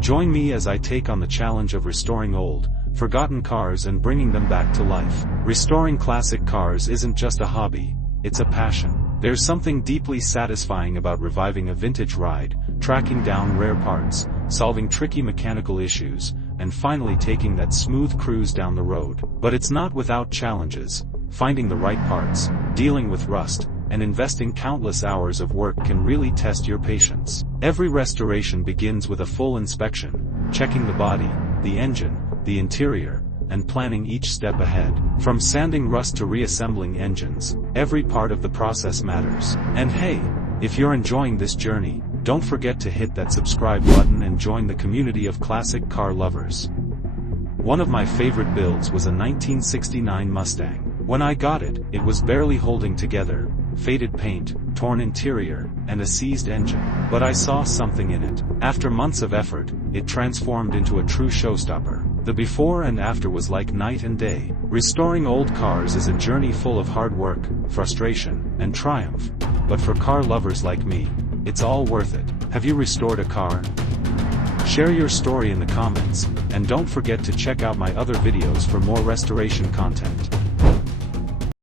Join me as I take on the challenge of restoring old, forgotten cars and bringing them back to life. Restoring classic cars isn't just a hobby, it's a passion. There's something deeply satisfying about reviving a vintage ride, tracking down rare parts, solving tricky mechanical issues, and finally taking that smooth cruise down the road. But it's not without challenges. Finding the right parts, dealing with rust, and investing countless hours of work can really test your patience. Every restoration begins with a full inspection, checking the body, the engine, the interior, and planning each step ahead. From sanding rust to reassembling engines, every part of the process matters. And hey, if you're enjoying this journey, don't forget to hit that subscribe button and join the community of classic car lovers. One of my favorite builds was a 1969 Mustang. When I got it, it was barely holding together, faded paint, torn interior, and a seized engine. But I saw something in it. After months of effort, it transformed into a true showstopper. The before and after was like night and day. Restoring old cars is a journey full of hard work, frustration, and triumph. But for car lovers like me, it's all worth it. Have you restored a car? Share your story in the comments, and don't forget to check out my other videos for more restoration content.